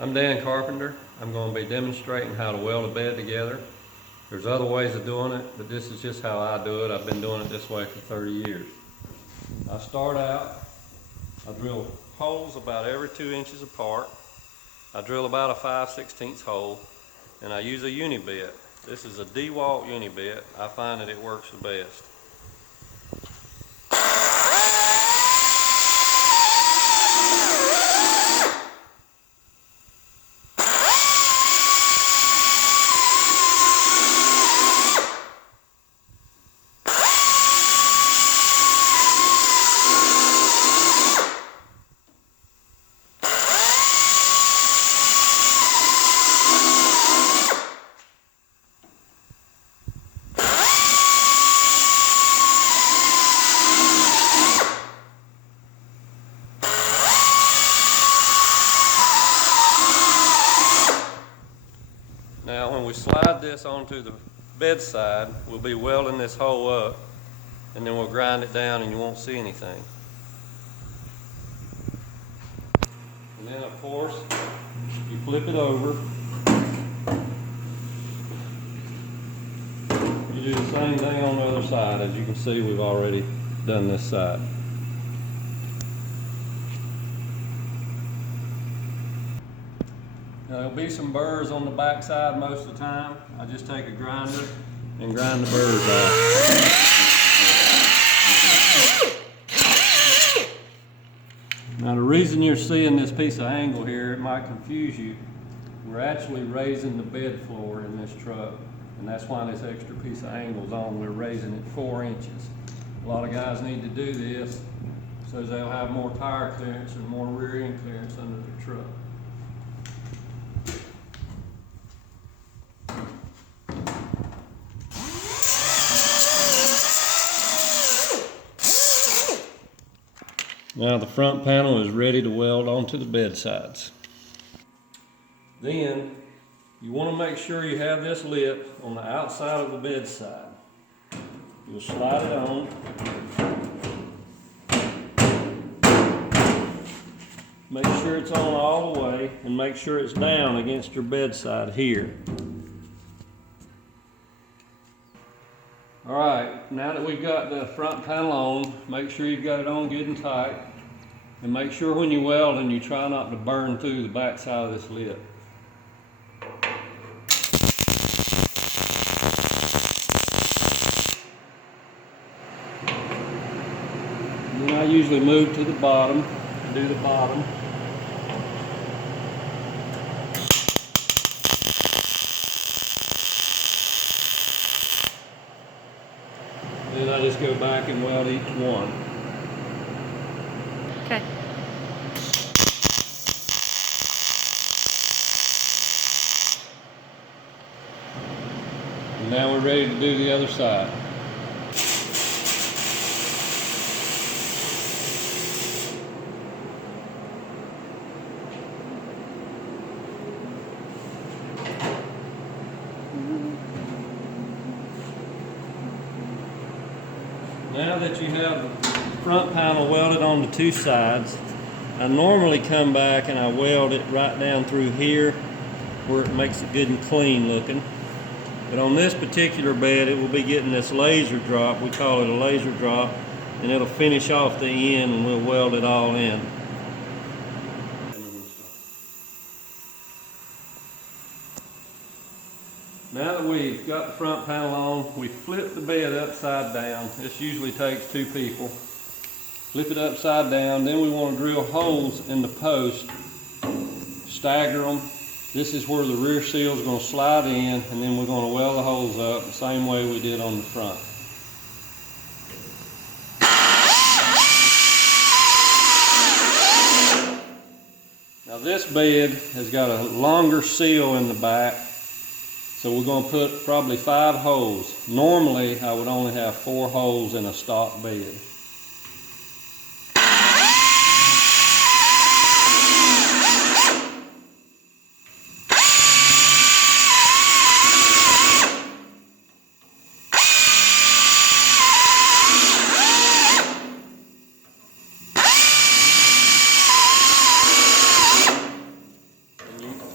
I'm Dan Carpenter. I'm going to be demonstrating how to weld a bed together. There's other ways of doing it, but this is just how I do it. I've been doing it this way for 30 years. I start out, I drill holes about every 2 inches apart. I drill about a 5/16 hole, and I use a uni bit. This is a DeWalt uni bit. I find that it works the best. Now when we slide this onto the bedside, we'll be welding this hole up, and then we'll grind it down and you won't see anything. And then of course, you flip it over. You do the same thing on the other side. As you can see, we've already done this side. Now, there'll be some burrs on the back side most of the time. I just take a grinder and grind the burrs out. Now the reason you're seeing this piece of angle here, it might confuse you. We're actually raising the bed floor in this truck, and that's why this extra piece of angle is on. We're raising it 4 inches. A lot of guys need to do this so they'll have more tire clearance and more rear end clearance under their truck. Now the front panel is ready to weld onto the bed sides. Then you want to make sure you have this lit on the outside of the bed side. You'll slide it on. Make sure it's on all the way, and make sure it's down against your bedside here. Alright, now that we've got the front panel on, make sure you've got it on good and tight. And make sure when you weld and you try not to burn through the back side of this lid. And then I usually move to the bottom, do the bottom. Then I just go back and weld each one. Okay. And now we're ready to do the other side. Now that you have the front panel welded on the 2 sides, I normally come back and I weld it right down through here where it makes it good and clean looking. But on this particular bed, it will be getting this laser drop. We call it a laser drop, and it'll finish off the end and we'll weld it all in. Now that we've got the front panel on, we flip the bed upside down. This usually takes 2 people. Flip it upside down, then we want to drill holes in the post, stagger them. This is where the rear seal is going to slide in, and then we're going to weld the holes up the same way we did on the front. Now this bed has got a longer seal in the back, so we're going to put probably 5 holes. Normally I would only have 4 holes in a stock bed.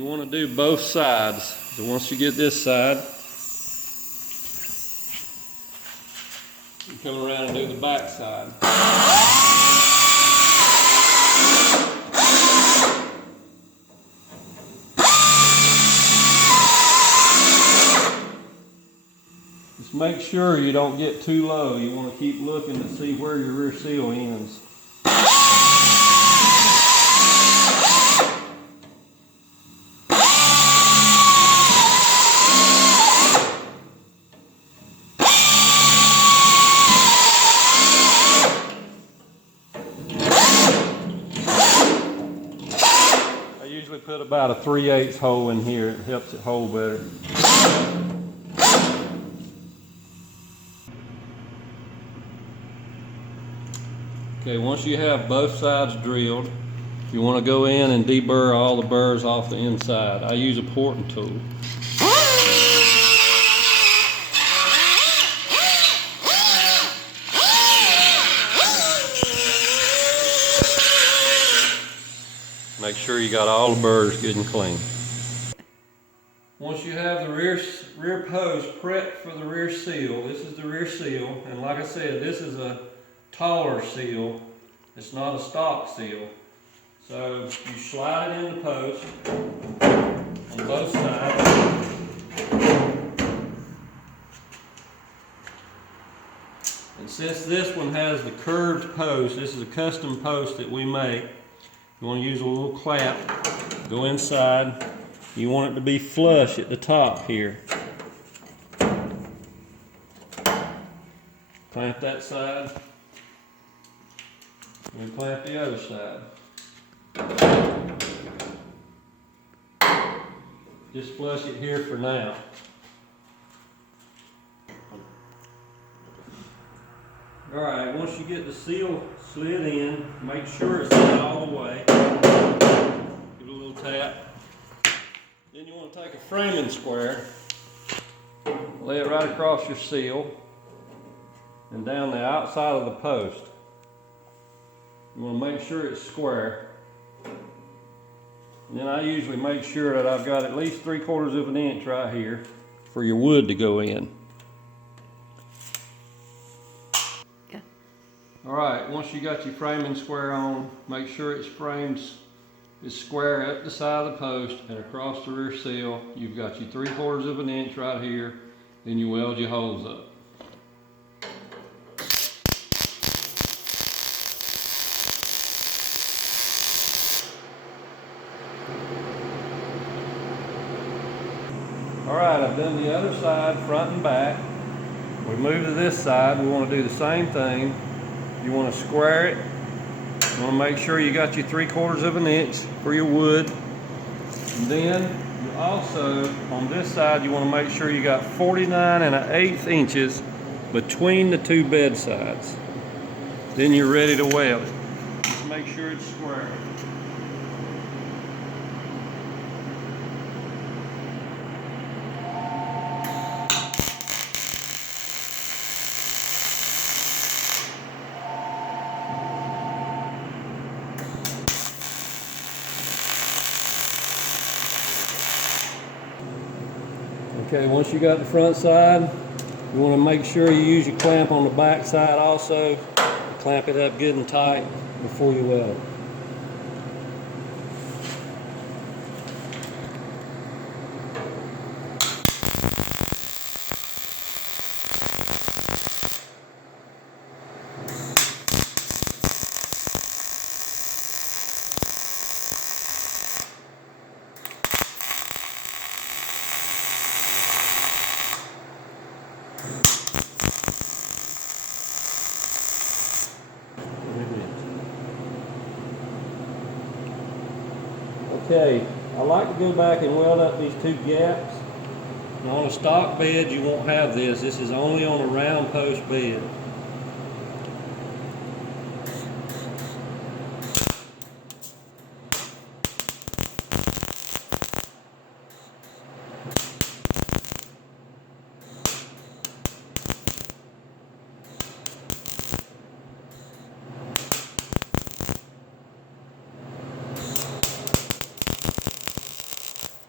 you want to do both sides. So once you get this side, you come around and do the back side. Just make sure you don't get too low. You want to keep looking to see where your rear seal ends. Put about a 3/8 hole in here. It helps it hold better. Okay, once you have both sides drilled, you want to go in and deburr all the burrs off the inside. I use a porting tool. Make sure you got all the burrs good and clean. Once you have the rear post prepped for the rear seal, this is the rear seal, and like I said, this is a taller seal. It's not a stock seal. So you slide it in the post on both sides. And since this one has the curved post, this is a custom post that we make. You want to use a little clamp, go inside. You want it to be flush at the top here. Clamp that side, and clamp the other side. Just flush it here for now. Alright, once you get the seal slid in, make sure it's in all the way. Give it a little tap. Then you want to take a framing square, lay it right across your seal and down the outside of the post. You want to make sure it's square. And then I usually make sure that I've got at least 3/4 of an inch right here for your wood to go in. Alright, once you got your framing square on, make sure it's square up the side of the post and across the rear seal. You've got your 3/4 of an inch right here, then you weld your holes up. Alright, I've done the other side, front and back. We move to this side, we want to do the same thing. You want to square it. You want to make sure you got your 3/4 of an inch for your wood. And then you also, on this side, you want to make sure you got 49 1/8 inches between the two bed sides. Then you're ready to weld it. Just make sure it's square. Okay, once you got the front side, you want to make sure you use your clamp on the back side also. Clamp it up good and tight before you weld. Okay, I like to go back and weld up these two gaps. Now on a stock bed you won't have this. This is only on a round post bed.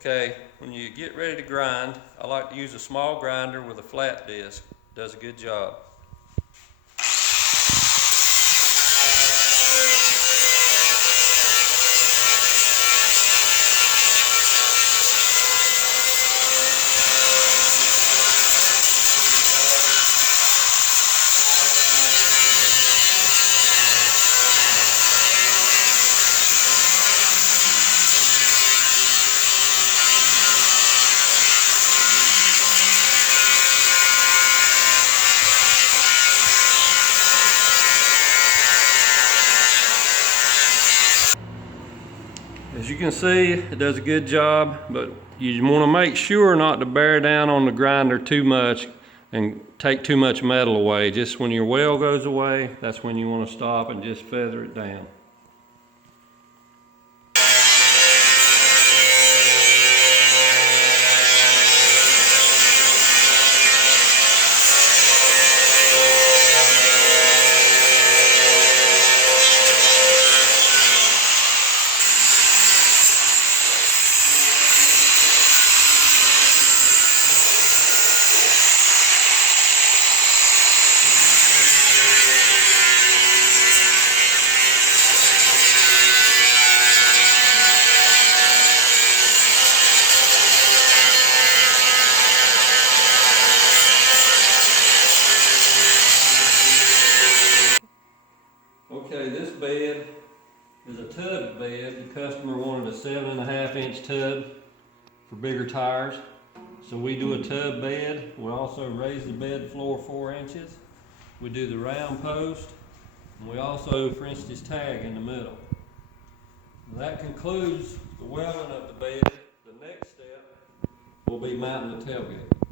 Okay, when you get ready to grind, I like to use a small grinder with a flat disc. Does a good job. As you can see, it does a good job, but you want to make sure not to bear down on the grinder too much and take too much metal away. Just when your weld goes away, that's when you want to stop and just feather it down. Okay, this bed is a tub bed. The customer wanted a 7.5-inch tub for bigger tires. So we do a tub bed. We also raise the bed floor 4 inches. We do the round post. And we also French this tag in the middle. That concludes the welding of the bed. The next step will be mounting the tailgate.